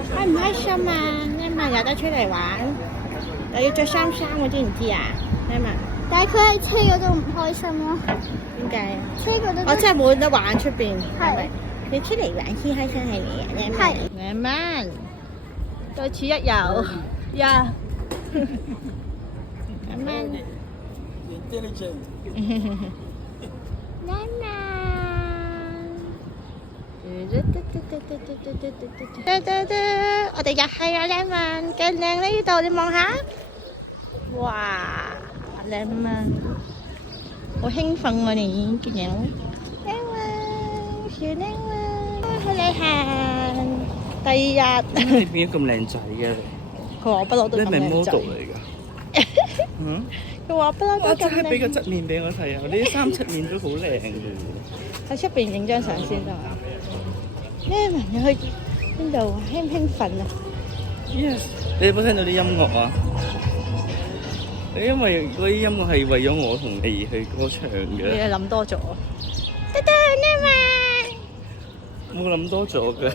開唔開心啊？你咪有得出嚟玩，又要着衫衫，我知唔知啊？你咪，但係佢喺車嗰度唔開心咯。點解啊？車嗰度我真係冇得玩出邊，係咪係？你出嚟玩先開心係你啊？你係咪，你咪，到此一遊呀！你咪，我哋入去啊，Lemon，幾靚呢度，你望下，哇，Lemon，好興奮喎你，見樣，Lemon，小 Lemon，去旅行，第二日，你變咗咁靚仔嘅佢話我不嬲都你係咪咁靚 model 仔，嚟㗎？嗯，佢話不嬲都我咁真係俾個靚，側面俾我睇啊！你啲三側面都好靚嘅喺出邊影張相先得嘛？Lemon，你去邊度啊？興唔興奮啊？ Yes，你有冇聽到啲音樂啊？因為嗰啲音樂係為咗我同你而去歌唱你嘅，係諗多咗。得得，Lemon。冇諗多咗嘅。